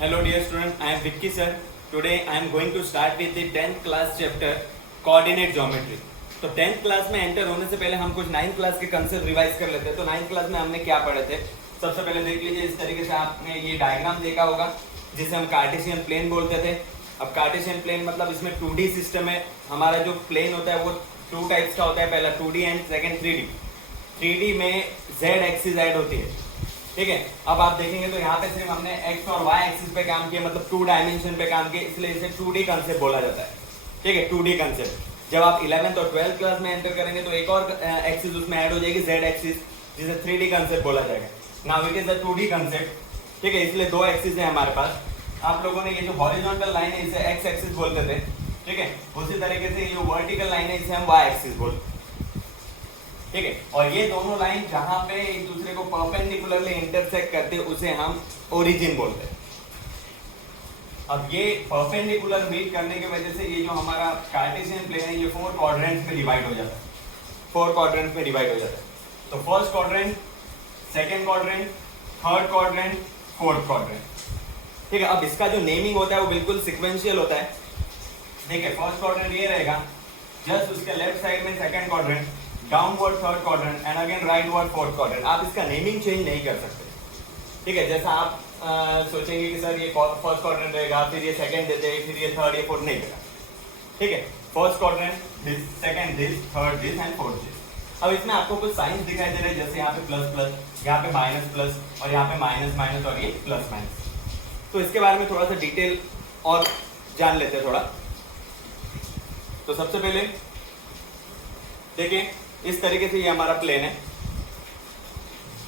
Hello dear student, I am Vicky sir. Today I am going to start with the 10th class chapter coordinate geometry. तो 10th class में enter होने से पहले हम कुछ 9th class के concept revise कर लेते हैं. तो 9th क्लास में हमने क्या पढ़े थे? सबसे पहले देख लीजिए, इस तरीके से आपने ये डायग्राम देखा होगा जिसे हम कार्टेशियन प्लेन बोलते थे. अब कार्टेशियन प्लेन मतलब इसमें 2D सिस्टम है. हमारा जो प्लेन होता है वो टू टाइप्स का होता है, पहला 2D and second 3D. 3D में Z एक्सिस ऐड होती है, ठीक है. अब आप देखेंगे तो यहाँ पे सिर्फ हमने x और y एक्सिस पे काम किया, मतलब 2 डायमेंशन पे काम किया, इसलिए इसे 2D कंसेप्ट बोला जाता है, ठीक है. 2D concept. जब आप 11th और 12th क्लास में एंटर करेंगे तो एक और एक्सिस उसमें ऐड हो जाएगी, Z एक्सिस, जिसे 3D कंसेप्ट बोला जाएगा. Now it is the 2D concept, ठीक है. इसलिए दो एक्सिस है हमारे पास. आप लोगों ने ये जो हॉरिजॉन्टल लाइन है इसे x एक्सिस बोलते थे, ठीक है. उसी तरीके से ये जो वर्टिकल लाइन है इसे हम y एक्सिस बोलते हैं, ठीक है. और ये दोनों लाइन जहां पे एक दूसरे को परपेंडिकुलरली इंटरसेक्ट करते हैं उसे हम ओरिजिन बोलते हैं. अब ये परपेंडिकुलर मीट करने की वजह से ये जो हमारा कार्टेशियन प्लेन है ये 4 क्वाड्रेंट्स में डिवाइड हो जाता है. 4 क्वाड्रेंट्स में डिवाइड हो जाता है. तो first quadrant, second quadrant, third quadrant, fourth quadrant, ठीक है. अब इसका जो नेमिंग होता है वो बिल्कुल सिक्वेंशियल होता है. देखिए, फर्स्ट क्वाड्रेंट ये रहेगा, जस्ट उसके लेफ्ट साइड में second quadrant, downward third quadrant and again rightward fourth quadrant. आप इसका नेमिंग चेंज नहीं कर सकते, ठीक है. जैसा आप सोचेंगे कि सर ये फर्स्ट क्वाड्रेंट रहेगा, फिर ये सेकंड देते हैं, फिर ये थर्ड, ये फोर्थ, नहीं देगा, ठीक है. First quadrant this, second this, third this and fourth this. अब इसमें आपको कुछ साइंस दिखाई दे रहे हैं, जैसे यहाँ पे प्लस प्लस, यहाँ पे माइनस प्लस और यहाँ पे माइनस माइनस और ये प्लस माइनस. तो इसके बारे में थोड़ा सा डिटेल और जान लेते हैं थोड़ा. तो सबसे पहले देखिए, इस तरीके से ये हमारा प्लेन है.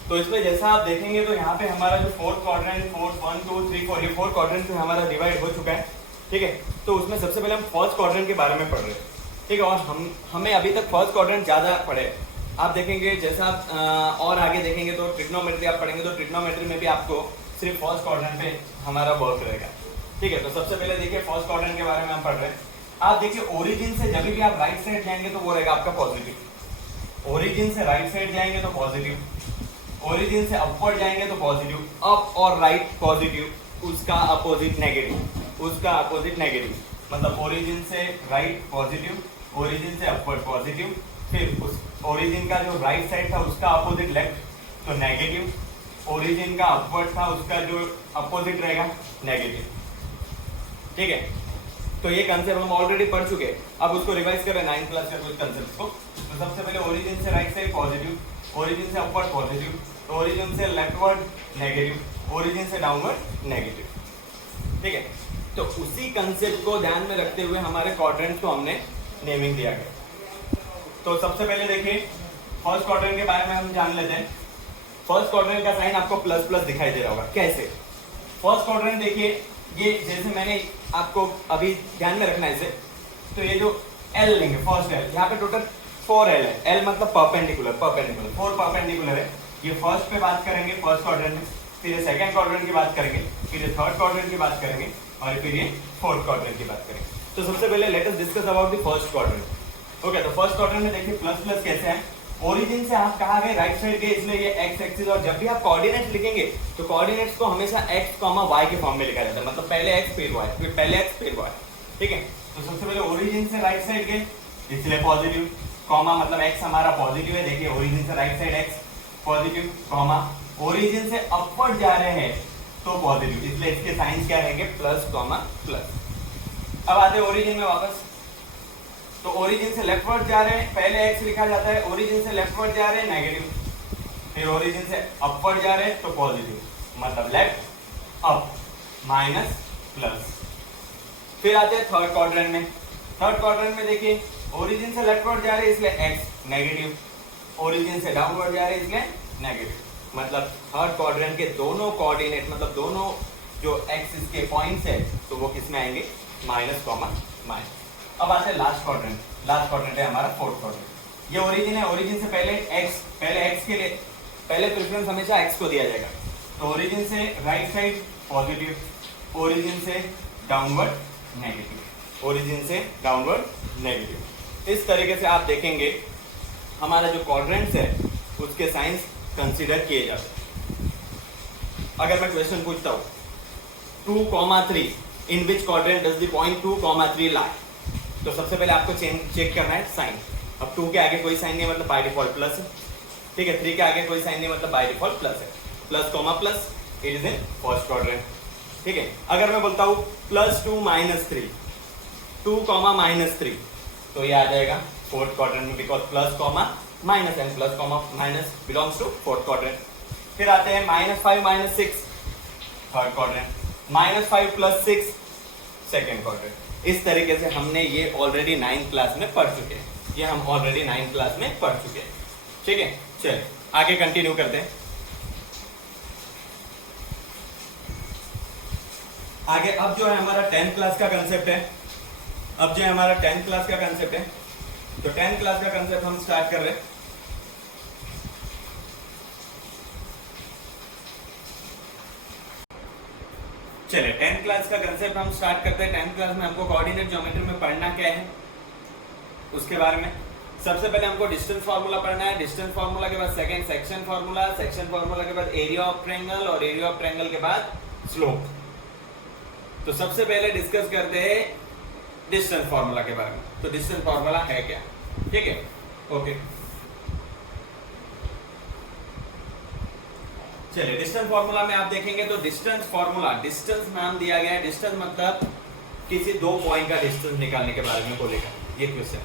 तो इसमें जैसा आप देखेंगे तो यहाँ पे हमारा जो फोर्थ क्वाड्रेंट, 4 1 2 3 4, ये 4 क्वाड्रेंट से हमारा डिवाइड हो चुका है, ठीक है. तो उसमें सबसे पहले हम फर्स्ट क्वाड्रेंट के बारे में पढ़ रहे हैं, ठीक है. और हमें अभी तक फर्स्ट क्वाड्रेंट ज्यादा पढ़े. आप देखेंगे जैसा आप और आगे देखेंगे तो ट्रिग्नोमेट्री आप पढ़ेंगे तो ट्रिग्नोमेट्री में भी आपको सिर्फ फर्स्ट क्वाड्रेंट पे हमारा वर्क रहेगा, ठीक है. तो सबसे पहले देखिए फर्स्ट क्वाड्रेंट के बारे में हम पढ़ रहे हैं. आप देखिए, ओरिजिन से जब भी आप राइट साइड जाएंगे तो वो रहेगा आपका पॉजिटिव. ओरिजिन से राइट साइड जाएंगे तो पॉजिटिव, ओरिजिन से अपवर्ड जाएंगे तो पॉजिटिव. अप और राइट पॉजिटिव, उसका अपोजिट नेगेटिव, उसका अपोजिट नेगेटिव. मतलब ओरिजिन से राइट पॉजिटिव, ओरिजिन से अपवर्ड पॉजिटिव, फिर उस ओरिजिन का जो राइट साइड था उसका अपोजिट लेफ्ट तो नेगेटिव, ओरिजिन का अपवर्ड था उसका जो अपोजिट रहेगा नेगेटिव, ठीक है. तो ये कंसेप्ट हम ऑलरेडी पढ़ चुके हैं. अब उसको रिवाइज करें 9th क्लास के कुछ कंसेप्ट को. तो सबसे पहले ओरिजिन से राइट साइड पॉजिटिव, ओरिजिन से अपवर्ड पॉजिटिव, तो ओरिजिन से लेफ्टवर्ड नेगेटिव, ओरिजिन से डाउनवर्ड नेगेटिव, ठीक है. तो उसी कंसेप्ट को ध्यान में रखते हुए हमारे क्वाड्रेंट्स को हमने नेमिंग दिया गया. तो सबसे पहले देखिए, फर्स्ट क्वाड्रेंट के बारे में हम जान लेते हैं. फर्स्ट क्वाड्रेंट का साइन आपको प्लस प्लस दिखाई दे रहा होगा. कैसे? फर्स्ट क्वाड्रेंट देखिए, ये जैसे मैंने आपको अभी ध्यान में रखना है इसे. तो ये जो एल लेंगे, फर्स्ट एल, यहाँ पे टोटल 4 एल है. एल मतलब परपेंडिकुलर, 4 परपेंडिकुलर है. ये फर्स्ट पे बात करेंगे फर्स्ट क्वाड्रेंट में, फिर ये सेकंड क्वाड्रेंट की बात करेंगे, फिर ये थर्ड क्वाड्रेंट की बात करेंगे और फिर ये फोर्थ क्वाड्रेंट की बात करेंगे. तो सबसे पहले let us discuss about the first quadrant. Okay, तो फर्स्ट क्वाड्रेंट में देखिए प्लस प्लस कैसे है. ओरिजिन से आप कहा गए राइट साइड के, इसलिए ये एक्स एक्सिस. और जब भी आप कोऑर्डिनेट्स लिखेंगे तो कोऑर्डिनेट्स को हमेशा x, y के फॉर्म में लिखा जाता है. मतलब पहले x फिर y, फिर पहले x फिर y, ठीक है. तो सबसे पहले ओरिजिन से राइट साइड के, इसलिए पॉजिटिव, कॉमा मतलब x हमारा पॉजिटिव है. देखिए, ओरिजिन से right side x positive, comma origin से अपवर्ड जा रहे हैं तो पॉजिटिव, इसलिए इसके साइंस क्या रहेंगे, प्लस कॉमा प्लस. अब आते हैं ओरिजिन में वापस. तो ओरिजिन से लेफ्टवर्ड जा रहे हैं, पहले x लिखा जाता है. ओरिजिन से लेफ्टवर्ड जा रहे हैं नेगेटिव, फिर ओरिजिन से अपवर्ड जा रहे हैं तो पॉजिटिव, मतलब लेफ्ट अप माइनस प्लस. फिर आते हैं थर्ड क्वाड्रेंट में. थर्ड क्वाड्रेंट में देखिए, ओरिजिन से लेफ्टवर्ड जा रहे हैं इसलिए x नेगेटिव, ओरिजिन से डाउनवर्ड जा रहे हैं इसलिए नेगेटिव. मतलब थर्ड क्वाड्रेंट के दोनों कोऑर्डिनेट, मतलब दोनों जो एक्सिस के पॉइंट्स है तो वो किस में आएंगे, माइनस कॉमा माइनस. अब आते हैं लास्ट क्वाड्रेंट. लास्ट क्वाड्रेंट है हमारा फोर्थ क्वाड्रेंट. ये ओरिजिन है, ओरिजिन से पहले x के लिए पहले प्रेफरेंस हमेशा x को दिया जाएगा. तो ओरिजिन से राइट साइड पॉजिटिव, ओरिजिन से डाउनवर्ड नेगेटिव, ओरिजिन से डाउनवर्ड नेगेटिव. इस तरीके से आप देखेंगे हमारा जो क्वाड्रेंट्स है उसके साइंस कंसीडर किए जाते हैं. अगर मैं क्वेश्चन पूछता हूं 2,3 in which quadrant does the point 2,3 lie. तो सबसे पहले आपको चेक करना है साइन। अब 2 के आगे कोई साइन नहीं मतलब बाय डिफॉल्ट प्लस है, ठीक है। 3 के आगे कोई साइन नहीं मतलब बाय डिफॉल्ट प्लस है। Plus comma plus, it is in first quadrant, ठीक है। अगर मैं बोलता हूं +2 -3, 2, -3, तो ये आ जाएगा फोर्थ क्वाड्रेंट में, because plus comma minus and plus comma minus belongs to fourth quadrant. फिर आते हैं -5 -6 थर्ड क्वाड्रेंट, -5 + 6 सेकेंड क्वाड्रेंट। इस तरीके से हमने ये ऑलरेडी 9th क्लास में पढ़ चुके हैं, ये हम ऑलरेडी 9th क्लास में पढ़ चुके हैं, ठीक है। चलिए आगे कंटिन्यू करते हैं। आगे अब जो है हमारा 10th क्लास का कंसेप्ट है। अब जो है हमारा 10th क्लास का कंसेप्ट है, तो 10th क्लास का कंसेप्ट हम स्टार्ट कर रहे हैं। चलिए 10th क्लास का कंसेप्ट हम स्टार्ट करते हैं। 10th क्लास में हमको कोऑर्डिनेट ज्योमेट्री में पढ़ना क्या है उसके बारे में। सबसे पहले हमको डिस्टेंस फार्मूला पढ़ना है। डिस्टेंस फार्मूला के बाद second section formula, section formula के बाद एरिया ऑफ ट्रायंगल, और एरिया ऑफ ट्रायंगल के बाद स्लोप। तो सबसे पहले डिस्कस करते हैं डिस्टेंस फार्मूला के बारे में। तो डिस्टेंस फार्मूला है क्या, ठीक है, ओके। चलिए डिस्टेंस फार्मूला में आप देखेंगे तो डिस्टेंस फार्मूला, डिस्टेंस नाम दिया गया है। डिस्टेंस मतलब किसी दो पॉइंट का डिस्टेंस निकालने के बारे में बोलेगा ये क्वेश्चन,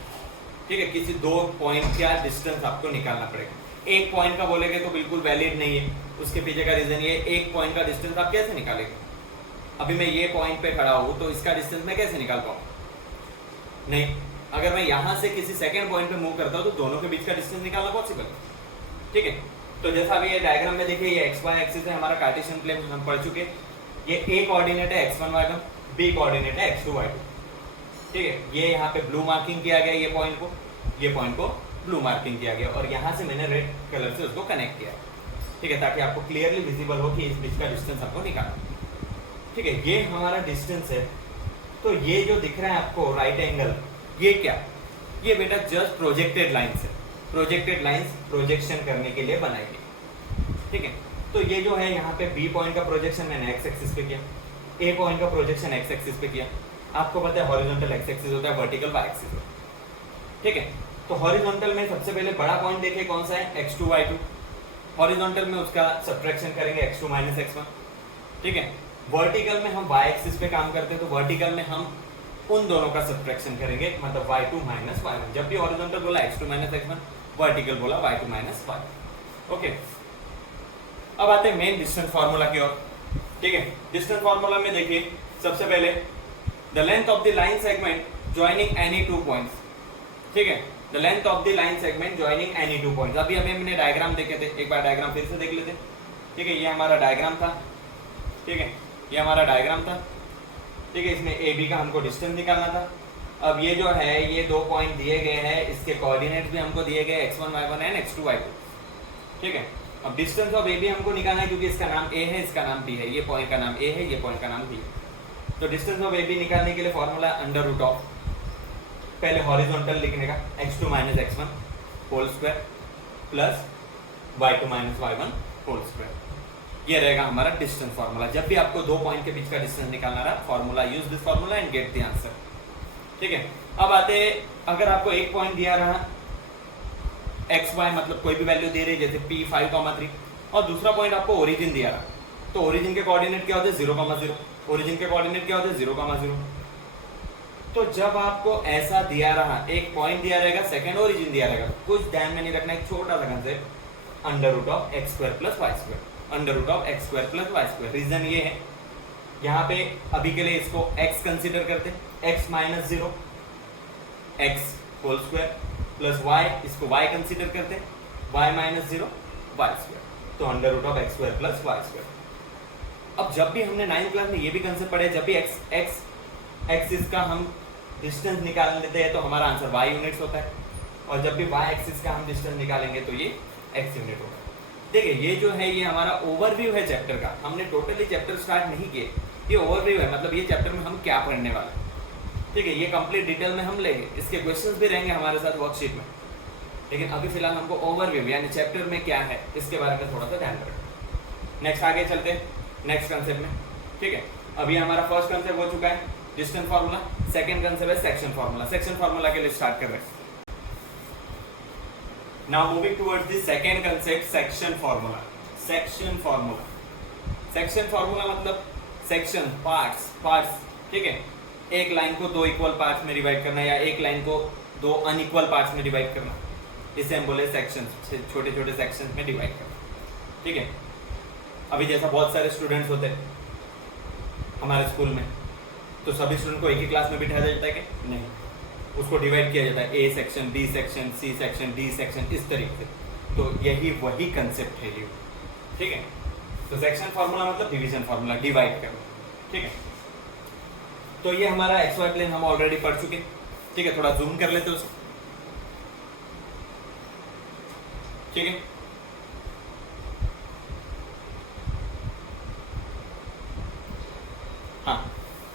ठीक है। किसी दो पॉइंट का डिस्टेंस आपको निकालना पड़ेगा। एक पॉइंट का बोलेगे तो बिल्कुल वैलिड नहीं है। उसके पीछे का रीजन ये, एक पॉइंट का डिस्टेंस आप कैसे निकालेंगे। अभी मैं ये पॉइंट पे खड़ा हूं तो इसका डिस्टेंस मैं कैसे निकाल पाऊं, नहीं। अगर मैं यहां से किसी सेकंड पॉइंट पे मूव करता हूं तो दोनों के बीच का डिस्टेंस निकालना पॉसिबल है, ठीक है। तो जैसा अभी ये डायग्राम में देखिए, ये एक्स वाई एक्सिस है, हमारा कार्टेशियन प्लेन हम पढ़ चुके। ये ए कोऑर्डिनेट है x1 y1, बी कोऑर्डिनेट है x2 y2, ठीक है। ये यहाँ पे ब्लू मार्किंग किया गया, ये पॉइंट को ब्लू मार्किंग किया गया, और यहाँ से मैंने रेड कलर से उसको कनेक्ट किया, ठीक है, ताकि आपको क्लियरली विजिबल हो कि इस बीच का डिस्टेंस आपको निकालना, ठीक है। ये हमारा डिस्टेंस है। तो ये जो दिख रहा है आपको राइट एंगल, ये क्या, ये बेटा जस्ट प्रोजेक्टेड लाइन्स है। प्रोजेक्टेड लाइन्स प्रोजेक्शन करने के लिए बनाई गई, ठीक है। तो ये जो है यहाँ पे बी पॉइंट का प्रोजेक्शन मैंने एक्स एक्सिस पे किया, ए पॉइंट का प्रोजेक्शन एक्स एक्सिस पे किया। आपको पता है हॉरिजॉन्टल एक्स एक्सिस होता है, वर्टिकल वाई एक्सिस होता है, ठीक है। तो हॉरिजॉन्टल में सबसे पहले बड़ा पॉइंट देखिए कौन सा है, x2 y2। हॉरिजॉन्टल में उसका सब्ट्रैक्शन करेंगे x2 - x1, ठीक है। वर्टिकल में हम y एक्सिस पे काम करते हैं, तो वर्टिकल में हम उन दोनों का सब्ट्रैक्शन करेंगे, मतलब y2 - y1। जब भी हॉरिजॉन्टल बोला x2 - x1, वर्टिकल बोला y2 - y1, ओके। अब आते हैं मेन डिस्टेंस फार्मूला की ओर, ठीक है। डिस्टेंस फार्मूला में देखिए सबसे पहले the length of the line segment joining any two points, ठीक है। The length of the line segment joining any two points. अभी हमने डायग्राम देखे थे, एक बार डायग्राम फिर से देख लेते, ठीक है। ये हमारा डायग्राम था, ठीक है, ये हमारा डायग्राम था, ठीक है। इसमें ए बी का हमको डिस्टेंस निकालना था। अब ये जो है, ये दो पॉइंट दिए गए हैं, इसके कोऑर्डिनेट भी हमको दिए गए x1 y1 and x2 y2, ठीक है। अब डिस्टेंस ऑफ ए बी हमको निकालना है, क्योंकि इसका नाम ए है, इसका नाम बी है, ये पॉइंट का नाम ए है, ये पॉइंट का नाम बी है। तो डिस्टेंस ऑफ ए बी निकालने के लिए फॉर्मूला √, पहले हॉरिजॉन्टल लिखने का x2 - x1 whole square plus y2 - y1 whole square, ये रहेगा हमारा डिस्टेंस फार्मूला। जब भी आपको दो पॉइंट के बीच का डिस्टेंस निकालना रहा, formula use this formula and get the answer, ठीक है। अब आते, अगर आपको एक पॉइंट दिया रहा एक्स वाई, मतलब कोई भी वैल्यू दे रही है, जैसे p 5,3, और दूसरा पॉइंट आपको ओरिजिन दिया रहा, तो ओरिजिन के कोऑर्डिनेट क्या होते हैं 0,0, ओरिजिन के कोऑर्डिनेट क्या होते हैं 0,0। तो जब आपको ऐसा दिया रहा, एक पॉइंट दिया रहेगा, सेकंड ओरिजिन दिया रहेगा, कुछ ध्यान में नहीं रखना, एक छोटा सा concept, √(x² + y²), √(x² + y²). Reason ये है, यहाँ पे अभी के लिए इसको x कंसीडर करते हैं, x - 0 x whole square plus y, इसको y कंसीडर करते हैं, y - 0 y², तो √(x² + y²). अब जब भी हमने 9th क्लास में ये भी कंसेप्ट पढ़े, जब भी x एक्सिस का हम डिस्टेंस निकाल लेते हैं तो हमारा आंसर y यूनिट्स होता है, और जब भी y एक्सिस का हम डिस्टेंस निकालेंगे तो ये x यूनिट होगा। देखिए ये जो है, ये हमारा ओवरव्यू है चैप्टर का। हमने टोटली चैप्टर स्टार्ट नहीं किए, ये ओवरव्यू है, मतलब ये चैप्टर में हम क्या पढ़ने वाले हैं, ठीक है। ये कंप्लीट डिटेल में हम लेंगे, इसके क्वेश्चंस भी रहेंगे हमारे साथ वर्कशीट में, लेकिन अभी फिलहाल हमको ओवरव्यू यानी चैप्टर में क्या है इसके बारे में थोड़ा सा ध्यान रखें। नेक्स्ट आगे चलते हैं नेक्स्ट कंसेप्ट में, ठीक है। अभी हमारा फर्स्ट कंसेप्ट हो चुका है डिस्टेंस फार्मूला, सेकंड कंसेप्ट है सेक्शन फार्मूला। सेक्शन फार्मूला के लिए स्टार्ट कर रहे हैं। Now moving towards the second concept, section formula. Section formula, section formula मतलब सेक्शन, पार्ट्स, ठीक है। एक लाइन को दो इक्वल पार्ट्स में डिवाइड करना या एक लाइन को दो अनइक्वल पार्ट्स में डिवाइड करना, इसे हम बोले सेक्शन, छोटे छोटे सेक्शंस में डिवाइड करना, ठीक है। अभी जैसा बहुत सारे स्टूडेंट्स होते हैं हमारे स्कूल में, तो सभी स्टूडेंट को एक ही क्लास में बिठाया जाता है कि नहीं, उसको डिवाइड किया जाता है A section, B section, C section, D section, इस तरीके से। तो यही वही कंसेप्ट है ये, ठीक है। तो सेक्शन फार्मूला मतलब डिवीजन फार्मूला, डिवाइड करना, ठीक है। तो ये हमारा एक्स वाई प्लेन हम ऑलरेडी पढ़ चुके, ठीक है। थोड़ा जूम कर लेते उसको, ठीक है। हाँ,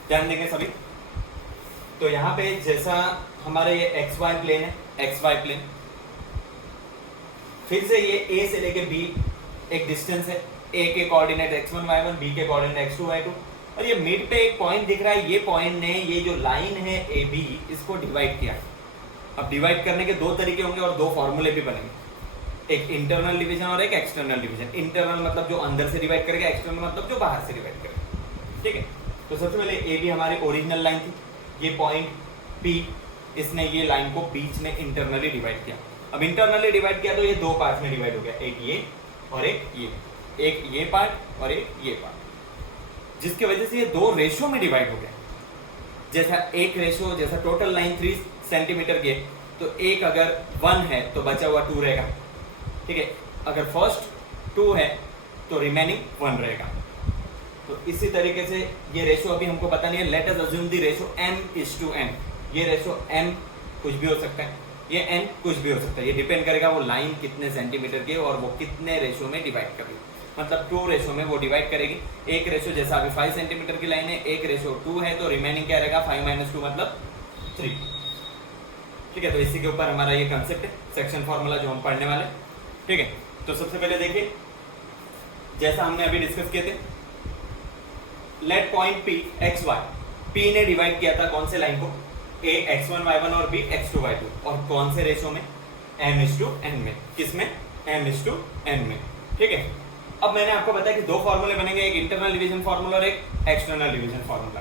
ध्यान देंगे सभी। तो यहाँ पे जैसा हमारे ये एक्स वाई प्लेन है, एक्स वाई प्लेन, फिर से ये ए से लेके बी एक डिस्टेंस है, ए के कोऑर्डिनेट x1 y1, बी के कोऑर्डिनेट x2 y2, और ये मिड पे एक पॉइंट दिख रहा है, ये पॉइंट ने ये जो लाइन है ए बी, इसको डिवाइड किया। अब डिवाइड करने के दो तरीके होंगे और दो फॉर्मूले भी बनेंगे, एक इंटरनल डिवीजन और एक एक्सटर्नल डिवीजन। इंटरनल मतलब जो अंदर से डिवाइड करेगा, एक्सटर्नल मतलब जो बाहर से डिवाइड करेगा, ठीक है। तो सबसे पहले ए बी हमारी ओरिजिनल लाइन थी, ये पॉइंट पी, इसने ये लाइन को बीच में इंटरनली डिवाइड किया। अब इंटरनली डिवाइड किया तो ये दो पार्ट में डिवाइड हो गया, एक ये और एक ये पार्ट और एक ये पार्ट, जिसकी वजह से ये दो रेशो में डिवाइड हो गया। जैसा एक रेशो, जैसा टोटल लाइन 3 सेंटीमीटर की, तो एक अगर 1 है तो बचा हुआ 2 रहेगा, ठीक है। अगर फर्स्ट 2 है तो रिमेनिंग 1 रहेगा। तो इसी तरीके से ये रेशो अभी हमको पता नहीं है, let us assume the ratio m:n। ये रेशो m कुछ भी हो सकता है, ये n कुछ भी हो सकता है, ये डिपेंड करेगा वो लाइन कितने सेंटीमीटर की है और वो कितने रेशो में डिवाइड कर रही है। मतलब 2 रेशो में वो डिवाइड करेगी। एक रेशो जैसा अभी 5 सेंटीमीटर की लाइन है, एक रेशो 2 है, तो रिमेनिंग क्या रहेगा, 5 - 2 मतलब 3, ठीक है। तो इसी के ऊपर हमारा ये कंसेप्ट है, सेक्शन फार्मूला जो हम पढ़ने वाले, ठीक है। तो सबसे पहले देखिए, जैसा हमने अभी डिस्कस किए थे, let point P x y, P ने डिवाइड किया था कौन से लाइन को, A x1 y1 और B x2 y2, और कौन से रेशो में, m:n में। किसमें, m:n में, ठीक है। अब मैंने आपको बताया कि दो फॉर्मूले बनेंगे, एक इंटरनल डिवीजन फॉर्मूला और एक एक्सटर्नल डिवीजन फॉर्मूला।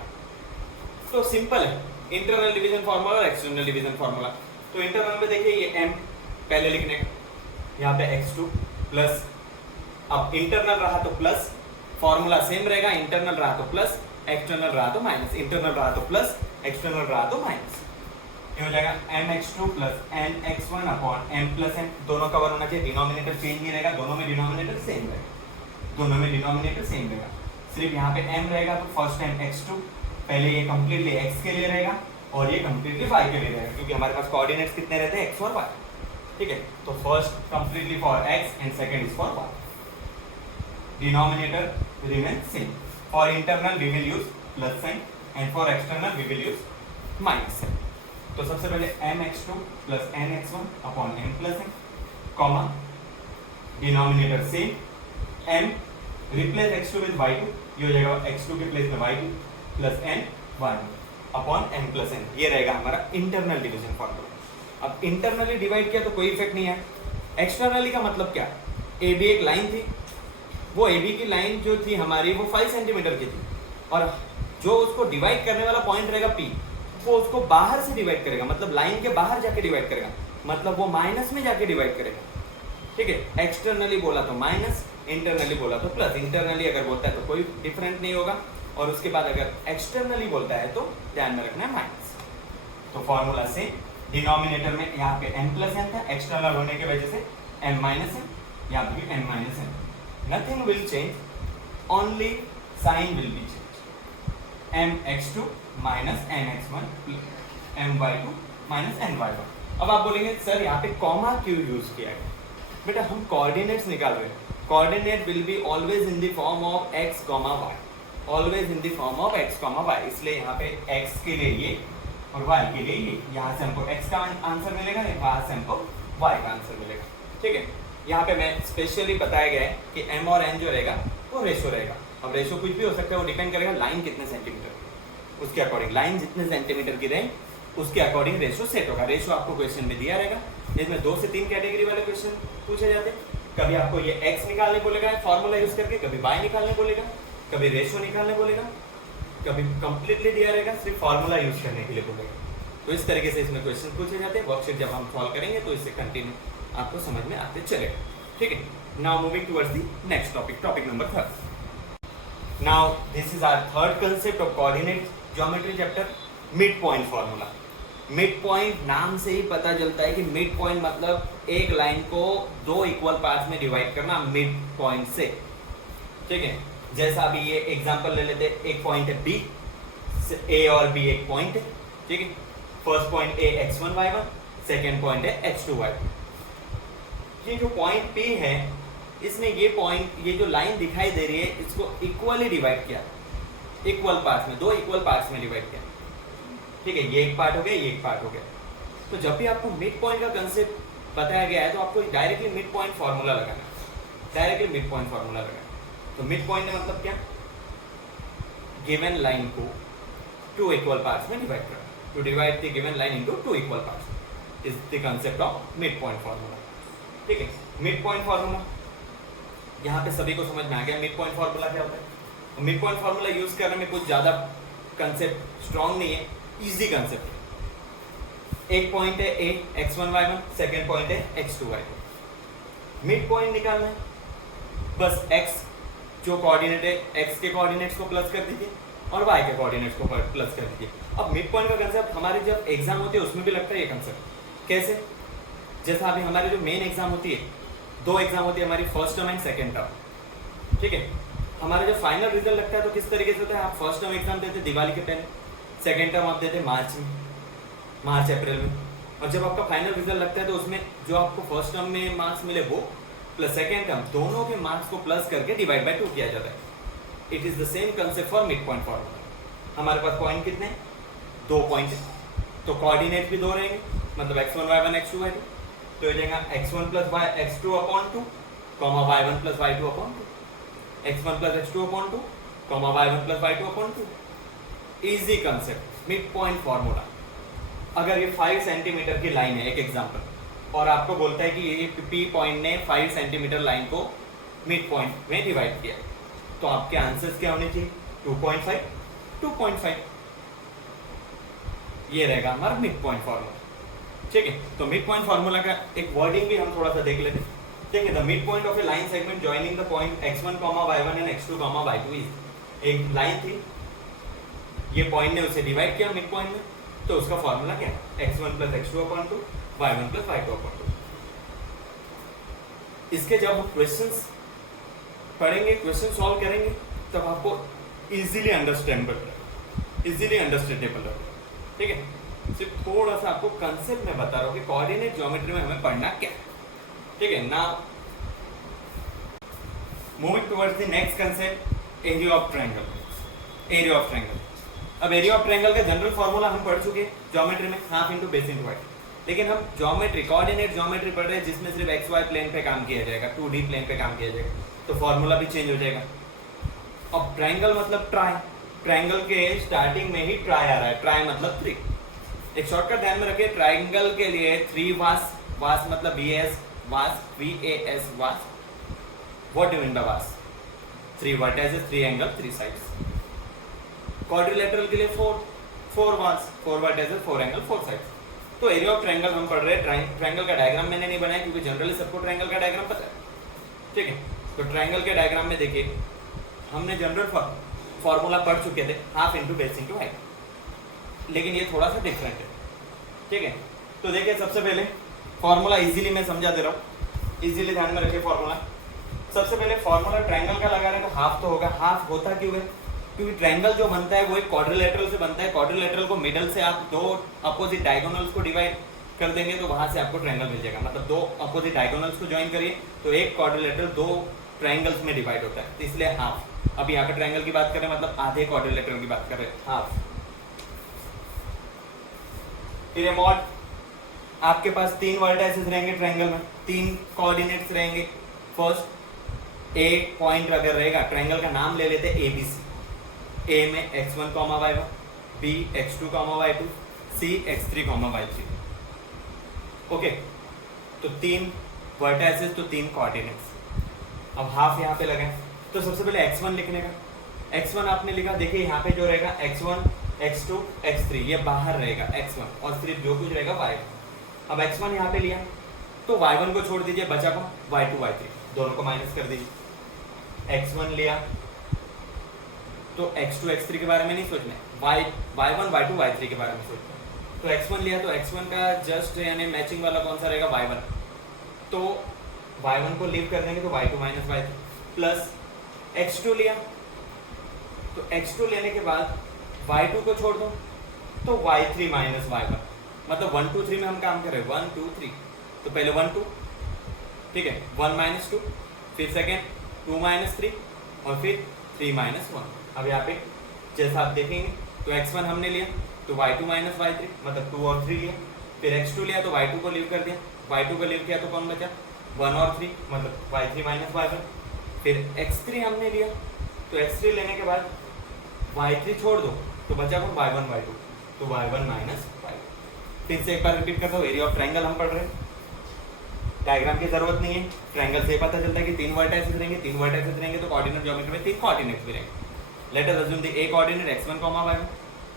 तो सिंपल है, इंटरनल डिवीजन फॉर्मूला और एक्सटर्नल डिवीजन फॉर्मूला। तो इंटरनल में देखिए ये m पहले लिखने का, यहाँ पे x2 प्लस, अब इंटरनल रहा तो प्लस, फॉर्मूला सेम रहेगा, इंटरनल रहा तो प्लस, एक्सटर्नल रहा तो माइनस, इंटरनल रहा तो प्लस, एक्सटर्नल रहा तो माइनस। ये हो जाएगा mx2 plus nx1 upon m plus n। दोनों का वन होना चाहिए, डिनोमिनेटर चेंज नहीं रहेगा, दोनों में डिनोमिनेटर सेम रहेगा, दोनों में डिनोमिनेटर सेम रहेगा। सिर्फ यहाँ पे m रहेगा तो फर्स्ट टाइम x2, पहले ये कंप्लीटली x के लिए रहेगा और ये कंप्लीटली y के लिए रहेगा, क्योंकि हमारे पास कोऑर्डिनेट्स कितने रहते हैं, x और y, ठीक है। तो first completely for x and second is for y, denominator remain same. For internal we will use plus sign and for external we will use minus sign. तो सबसे पहले mx2 plus nx1 upon m plus n, comma denominator same, m replace x2 with y2, ये हो जाएगा x2 के place में y2 plus n y2 upon m plus n। ये रहेगा हमारा इंटरनल डिवीजन फॉर्मूला। अब इंटरनली डिवाइड किया तो कोई इफेक्ट नहीं है। एक्सटर्नली का मतलब क्या, ए बी एक लाइन थी, वो ए बी की लाइन जो थी हमारी वो 5 सेंटीमीटर की थी, और जो उसको डिवाइड करने वाला पॉइंट रहेगा P, वो उसको बाहर से डिवाइड करेगा, मतलब लाइन के बाहर जाके डिवाइड करेगा, मतलब वो माइनस में जाके डिवाइड करेगा, ठीक है। एक्सटर्नली बोला तो माइनस, इंटरनली बोला तो प्लस। इंटरनली अगर बोलता है तो कोई डिफरेंट नहीं होगा, और उसके बाद अगर एक्सटर्नली बोलता है तो ध्यान में रखना है माइनस। तो फॉर्मूला से डिनोमिनेटर में यहाँ पे m प्लस n था, एक्सटर्नल होने की वजह से m माइनस n, यहाँ पे m minus n। Nothing will change, only sign will be change, mx2 minus nx1 my2 minus ny1। अब आप बोलेंगे सर यहाँ पे कॉमा क्यों यूज किया है? बेटा हम कोऑर्डिनेट्स निकाल रहे हैं, coordinate will be always in the form of x, y, always in the form of x, y। इसलिए यहाँ पे x के लिए ये और y के लिए ये, यहाँ से हमको x का आंसर मिलेगा, वहां से हमको y का आंसर मिलेगा, ठीक है। यहाँ पे मैं स्पेशली बताया गया है कि m और n जो रहेगा वो रेशो रहेगा, अब रेशो कुछ भी हो सकता है, वो डिपेंड करेगा लाइन कितने सेंटीमीटर की, उसके अकॉर्डिंग लाइन जितने सेंटीमीटर की रहे उसके अकॉर्डिंग रेशो सेट होगा। रेशो आपको क्वेश्चन में दिया रहेगा, इसमें 2 से 3 कैटेगरी वाले क्वेश्चन पूछे जाते हैं। कभी आपको ये x निकालने बोलेगा फॉर्मूला यूज करके, कभी y निकालने बोलेगा, कभी रेशो निकालने बोलेगा, कभी कंप्लीटली दिया रहेगा सिर्फ फॉर्मूला यूज करने के लिए बोलेगा। तो इस तरीके से इसमें क्वेश्चन पूछे जाते हैं। वर्कशीट जब हम सॉल्व करेंगे तो इससे कंटिन्यू आपको समझ में आते चलेगा, ठीक है। Now moving towards the next topic, topic number 3. Now this is our third concept of coordinate geometry chapter, mid point formula. Mid point नाम से ही पता चलता है कि मिड पॉइंट मतलब एक लाइन को 2 इक्वल पार्ट्स में डिवाइड करना मिड पॉइंट से, ठीक है। जैसा अभी ये एग्जांपल ले लेते हैं, एक पॉइंट है बी, ए और बी एक पॉइंट है, ठीक है। First point A x1 y1, second point है x2 y2। ये जो पॉइंट P है, इसने ये पॉइंट, ये जो लाइन दिखाई दे रही है, इसको इक्वली डिवाइड किया, इक्वल पार्ट्स में, 2 इक्वल पार्ट्स में डिवाइड किया, ठीक है। ये एक पार्ट हो गया, ये एक पार्ट हो गया। तो जब भी आपको मिड पॉइंट का कंसेप्ट बताया गया है तो आपको डायरेक्टली मिड पॉइंट फार्मूला लगाना है, डायरेक्टली मिड पॉइंट फार्मूला लगाना। तो मिड पॉइंट मतलब क्या, गिवन लाइन को 2 इक्वल पार्ट्स में डिवाइड करना, to divide the given line into 2 equal parts is the concept of mid point formula, ठीक है। मिड पॉइंट फार्मूला यहाँ पे सभी को समझ में आ गया मिड पॉइंट फार्मूला क्या होता है। मिड पॉइंट फार्मूला यूज करने में कुछ ज्यादा कंसेप्ट स्ट्रॉन्ग नहीं है, इजी कंसेप्ट है। एक पॉइंट है ए x1 y1, सेकेंड पॉइंट है x2 y2। मिड पॉइंट निकालना है, बस x जो कोऑर्डिनेट है, x के कोऑर्डिनेट्स को प्लस कर दीजिए और y के कोऑर्डिनेट्स को प्लस कर दीजिए। अब मिड पॉइंट का कंसेप्ट हमारे जब एग्जाम होती है उसमें भी लगता है ये कंसेप्ट। कैसे, जैसा अभी हमारे जो मेन एग्जाम होती है, 2 एग्जाम होती है हमारी, first term and second term, ठीक है। हमारा जो फाइनल रिजल्ट लगता है तो किस तरीके से होता है, आप फर्स्ट टर्म एग्जाम देते दिवाली के पहले, सेकेंड टर्म आप देते मार्च में, मार्च अप्रैल में, और जब आपका फाइनल रिजल्ट लगता है तो उसमें जो आपको फर्स्ट टर्म में मार्क्स मिले वो प्लस सेकेंड टर्म, दोनों के मार्क्स को प्लस करके डिवाइड बाय 2 किया जाता है। It is the same concept for mid point formula. हमारे पास पॉइंट कितने, 2 पॉइंट है, तो कोऑर्डिनेट भी 2 रहेंगे, मतलब x1 y1 x2 y2, तो हो जाएगा x1 plus x2 upon 2, y1 plus y2 upon 2, x1 plus x2 upon 2, y1 plus y2 upon 2। Easy concept, mid point formula. अगर ये 5 सेंटीमीटर की लाइन है, एक एग्जांपल, और आपको बोलता है कि ये पी पॉइंट ने 5 सेंटीमीटर लाइन को मिड पॉइंट में डिवाइड किया, तो आपके आंसर्स क्या होने चाहिए, 2.5, 2.5। ये रहेगा हमारा मिड पॉइंट फार्मूला, ठीक है। तो मिड पॉइंट फार्मूला का एक वर्डिंग भी हम थोड़ा सा देख लेते हैं, ठीक है। The mid point of A line segment joining the point x1, y1 and x2, y2 is, एक लाइन थी, ये पॉइंट ने उसे डिवाइड किया मिड पॉइंट में, तो उसका फॉर्मूला क्या है, x1 plus x2 upon 2, y1 plus y2 upon 2। इसके जब हम क्वेश्चंस पढ़ेंगे, क्वेश्चन सॉल्व करेंगे, तब आपको इजीली अंडरस्टैंडेबल, इजीली अंडरस्टैंडेबल होगा, ठीक है। सिर्फ थोड़ा सा आपको कंसेप्ट में बता रहा हूँ कि कोऑर्डिनेट ज्योमेट्री में हमें पढ़ना क्या, ठीक है। Now moving towards the next concept, area of triangle. Area of triangle, अब एरिया ऑफ ट्रायंगल का जनरल फॉर्मूला हम पढ़ चुके हैं ज्योमेट्री में, half into base into height. लेकिन हम ज्योमेट्री, कोऑर्डिनेट ज्योमेट्री पढ़ रहे हैं जिसमें सिर्फ XY प्लेन पे काम किया जाएगा, 2D प्लेन पे काम किया जाएगा, तो फॉर्मूला भी चेंज हो जाएगा। अब ट्रायंगल मतलब ट्राई, ट्रायंगल के स्टार्टिंग में ही ट्राई आ रहा है, ट्राई मतलब 3। एक शॉर्टकट ध्यान में रखिए, ट्रायंगल के लिए 3 वास, वास मतलब VAS, वास, VAS, वास। व्हाट डू मीन बाय वास, 3 वर्टिसेस, 3 एंगल, 3 साइड्स। क्वाड्रिलेटरल के लिए 4 वास, 4 वर्टिसेस, 4 एंगल, 4 साइड्स। तो एरिया ऑफ ट्रायंगल हम पढ़ रहे हैं, ट्रायंगल का डायग्राम मैंने नहीं बनाया क्योंकि जनरली सबको ट्रायंगल का डायग्राम पता है, ठीक है। तो ट्रायंगल के डायग्राम में देखिए, हमने जनरल फॉर्मूला पढ़ चुके थे, half into base into height, लेकिन ये थोड़ा सा डिफरेंट है, ठीक है। तो देखिए सबसे पहले फॉर्मूला इजीली मैं समझा दे रहा हूँ, इजीली ध्यान में रखिए फॉर्मूला। सबसे पहले फॉर्मूला ट्रायंगल का लगा रहे हैं तो हाफ तो होगा। हाफ होता क्यों है, क्योंकि ट्रायंगल जो बनता है वो एक क्वाड्रिलेटरल से बनता है। क्वाड्रिलेटरल को मिडल से आप 2 अपोजिट डायगोनल्स को डिवाइड कर देंगे तो वहां से आपको ट्रायंगल मिल जाएगा। मतलब 2 अपोजिट डायगोनल्स को ज्वाइन करिए तो एक क्वाड्रिलेटरल 2 ट्रायंगल्स में डिवाइड होता है, तो इसलिए हाफ। अभी यहाँ पे ट्रायंगल की बात करें मतलब आधे क्वाड्रिलेटरल की बात कर रहे हैं, हाफ। फिर ये मॉड, आपके पास 3 वर्टिसेस रहेंगे ट्रायंगल में, 3 कोऑर्डिनेट्स रहेंगे। फर्स्ट ए पॉइंट अगर रहेगा, ट्रायंगल का नाम ले लेते ए बी सी। ए में x1 comma y1, B x2 comma y2, C x3 comma y3। Okay, तो 3 वर्टाइसेस तो 3 कोऑर्डिनेट्स। अब हाफ यहाँ पे लगाएं, तो सबसे पहले x1 लिखने का। x1 आपने लिखा, देखिए यहाँ पे जो रहेगा x1 x2 x3 ये बाहर रहेगा x1, और सिर्फ जो कुछ रहेगा y1। अब x1 यहाँ पे लिया तो y1 को छोड़ दीजिए, बचा कौन, y2 y3, दोनों को माइनस कर दीजिए। x1 लिया तो x2 x3 के बारे में नहीं सोचना है, y1 y2 y3 के बारे में सोचना है। तो x1 लिया तो x1 का जस्ट यानी मैचिंग वाला कौन सा रहेगा, y1। तो y1 को लीव कर देंगे तो y2 minus y3 plus x2 लिया तो x2 लेने के बाद y2 को छोड़ दो तो y3 माइनस y1, मतलब 1 2 3 में हम काम कर रहे हैं 1 2 3। तो पहले 1 2, ठीक है, 1 माइनस 2, फिर सेकेंड 2 माइनस 3 और फिर 3 माइनस 1। अब यहाँ पे जैसा आप देखेंगे तो x1 हमने लिया तो y2 माइनस y3, मतलब 2 और 3 लिया, फिर x2 लिया तो y2 को लीव कर दिया, y2 को लीव किया तो कौन बचा, 1 और 3, मतलब y3 माइनस y1। फिर x3 हमने लिया तो x3 लेने के बाद y3 छोड़ दो तो बचा कौन, y1 y2, तो y1 माइनस y2। फिर से एक बार रिपीट करता हूँ, एरिया ऑफ ट्रायंगल हम पढ़ रहे हैं, डायग्राम की जरूरत नहीं है। ट्रायंगल से पता चलता है कि 3 वर्टाइसेस रहेंगे, 3 वर्टाइसेस रहेंगे तो कोऑर्डिनेट ज्योमेट्री में 3 कोऑर्डिनेट्स भी रहेंगे। Let us assume the A coordinate x1, y1,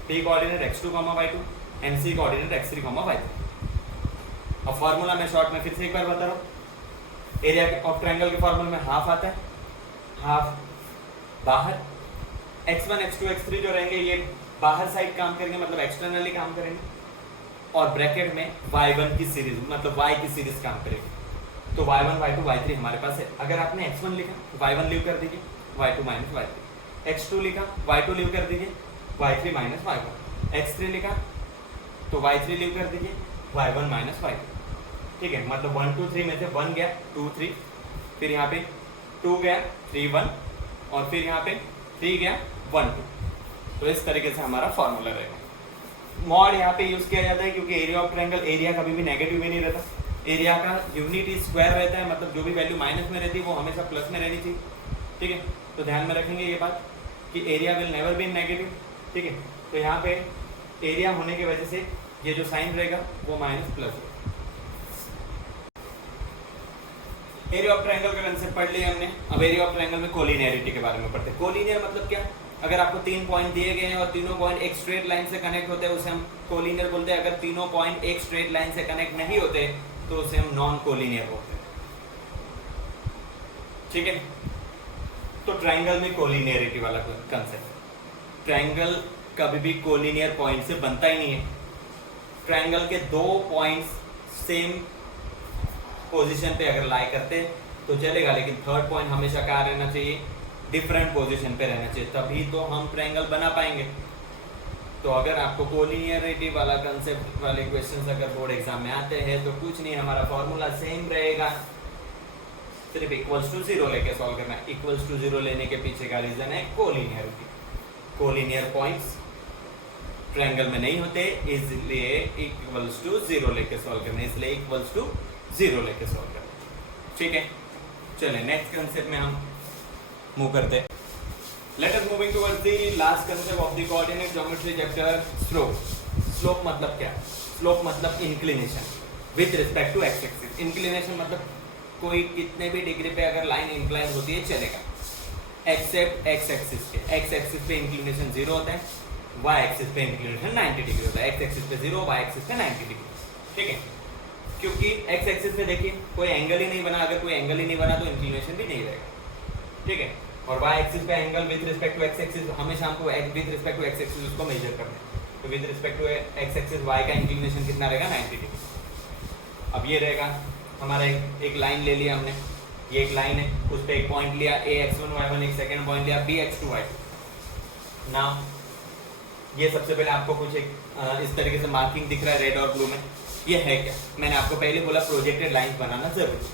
b coordinate x2, y2 and c coordinate x3, y3। अब फार्मूला मैं शॉर्ट में फिर से एक बार बता रहा हूँ। एरिया ऑफ ट्रायंगल के फार्मूला में हाफ आता है, हाफ बाहर, x1 x2 x3 जो रहेंगे ये बाहर साइड काम करेंगे, मतलब एक्सटर्नली काम करेंगे, और ब्रैकेट में y1 की सीरीज मतलब y की सीरीज काम करेगी। तो y1 y2 y3 हमारे पास है। अगर आपने x1 लिखा तो y1 लीव कर दीजिए, y2 माइनस y3, x2 लिखा y2 लीव कर दीजिए, y3 माइनस y1, x3 लिखा तो y3 लीव कर दीजिए, y1 माइनस y2। ठीक है, मतलब 1 2 3 में से 1 गया 2 3, फिर यहाँ पे 2 गया 3 1, और फिर यहाँ पे 3 गया 1 2। तो इस तरीके से हमारा फॉर्मूला रहेगा। मॉड यहाँ पे यूज किया जाता है क्योंकि एरिया ऑफ ट्रायंगल, एरिया कभी भी नेगेटिव में नहीं रहता, एरिया का यूनिट स्क्वायर रहता है, मतलब जो भी वैल्यू माइनस में रहती है वो हमेशा प्लस में रहनी चाहिए। ठीक है, तो ध्यान में रखेंगे ये बात कि area will never be negative. ठीक है, तो यहाँ पे एरिया होने की वजह से ये जो साइन रहेगा वो माइनस प्लस होगा। एरिया ऑफ ट्रायंगल का कंसेप्ट पढ़ लिया हमने। अब एरिया ऑफ ट्रायंगल में कोलिनियरिटी के बारे में पढ़ते हैं। कोलिनियर मतलब क्या, अगर आपको 3 पॉइंट दिए गए हैं और तीनों पॉइंट एक स्ट्रेट लाइन से कनेक्ट होते हैं उसे हम कोलिनियर बोलते हैं। अगर तीनों पॉइंट एक स्ट्रेट लाइन से कनेक्ट नहीं होते तो उसे हम नॉन कोलिनियर बोलते हैं। ठीक है, तो ट्रायंगल में कोलिनियरिटी वाला कंसेप्ट, ट्रायंगल कभी भी कोलिनियर पॉइंट से बनता ही नहीं है। ट्रायंगल के 2 पॉइंट्स सेम पोजीशन पे अगर लाई करते तो चलेगा, लेकिन थर्ड पॉइंट हमेशा कहाँ रहना चाहिए, डिफरेंट पोजीशन पे रहना चाहिए, तभी तो हम ट्रायंगल बना पाएंगे। तो अगर आपको कोलिनियरिटी वाला कंसेप्ट वाले क्वेश्चंस अगर बोर्ड एग्जाम में आते हैं तो कुछ नहीं, हमारा फॉर्मूला सेम रहेगा, सिर्फ इक्वल्स टू 0 लेके सॉल्व करना है। इक्वल्स टू 0 लेने के पीछे का रीजन है कोलिनियरिटी। कोलिनियर पॉइंट्स ट्रायंगल में नहीं होते, इसलिए इक्वल्स टू 0 लेके सॉल्व करना है, इसलिए इक्वल्स टू 0 लेके सॉल्व करना है। ठीक है, चलिए नेक्स्ट कंसेप्ट में हम मूव करते हैं। Let us moving towards the last concept of the coordinate geometry chapter, slope. Slope मतलब क्या, स्लोप मतलब inclination with respect to X axis. Inclination मतलब कोई कितने भी डिग्री पे अगर लाइन इंक्लाइन होती है चलेगा, एक्सेप्ट एक्स एक्सिस के। एक्स एक्सिस पे इंक्लिनेशन 0 होता है, वाई एक्सिस पे इंक्लिनेशन 90 डिग्री होता है। एक्स एक्सिस पे 0, वाई एक्सिस पे 90 डिग्री। ठीक है, क्योंकि एक्स एक्सिस पे देखिए कोई एंगल ही नहीं बना, अगर कोई एंगल ही नहीं बना तो इंक्लिनेशन भी नहीं रहेगा। ठीक है, और वाई एक्सिस पे angle with respect to X axis, हमेशा हमको with respect to X axis उसको मेजर करना है। तो with respect to X axis Y का इंक्लिनेशन कितना रहेगा, 90 डिग्री। अब ये रहेगा हमारा एक लाइन ले लिया हमने, ये एक लाइन है, उस पर एक पॉइंट लिया ए x1 y1, एक सेकंड पॉइंट लिया बी x2 y2। ना ये सबसे पहले आपको कुछ एक इस तरीके से मार्किंग दिख रहा है रेड और ब्लू में, ये है क्या, मैंने आपको पहले बोला प्रोजेक्टेड लाइंस बनाना जरूरी।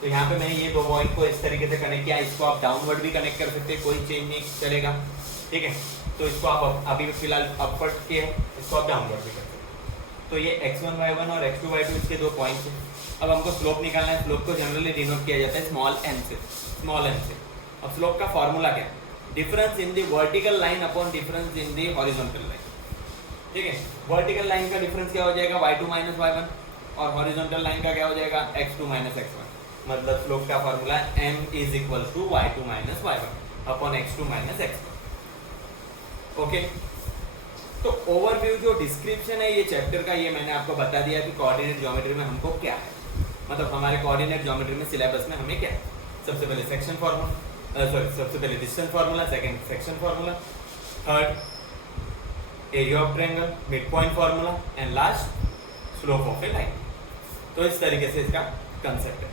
तो यहाँ पे मैंने ये 2 पॉइंट को इस तरीके से कनेक्ट किया, इसको आप डाउनवर्ड भी कनेक्ट कर सकते हैं, कोई चेंज नहीं चलेगा। ठीक है, तो इसको आप अभी फिलहाल अपवर्ड किए, इसको आप डाउनवर्ड भी कर सकते हैं। तो ये x1 y1 और x2 y2 इसके 2 पॉइंट्स हैं। अब हमको स्लोप निकालना है। स्लोप को जनरली डिनोट किया जाता है स्मॉल n से। अब स्लोप का फॉर्मूला क्या है? Difference in the vertical line upon difference in the horizontal line. ठीक है, वर्टिकल लाइन का डिफरेंस क्या हो जाएगा? y2 माइनस y1 और हॉरिजॉन्टल लाइन का क्या हो जाएगा? x2 minus x1। मतलब स्लोप का formula m is equal to y2 minus y1 upon x2 minus x1। Okay, तो ओवरव्यू जो डिस्क्रिप्शन है ये चैप्टर का, ये मैंने आपको बता दिया कि कोऑर्डिनेट ज्योमेट्री में हमको क्या है, मतलब हमारे कोऑर्डिनेट ज्योमेट्री में सिलेबस में हमें क्या है। सबसे पहले सेक्शन फार्मूला, सबसे पहले distance formula, second section formula, third area of triangle, mid point formula and last slope of A line. तो इस तरीके से इसका कंसेप्ट है।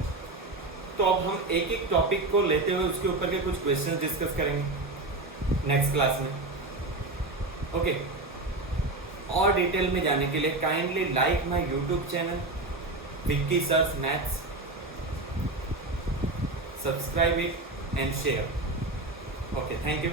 तो अब हम एक एक टॉपिक को लेते हुए उसके ऊपर के कुछ क्वेश्चन डिस्कस करेंगे नेक्स्ट क्लास में। ओके, और डिटेल में जाने के लिए kindly like my YouTube channel Vicky sir's maths, subscribe it and share. Okay, thank you.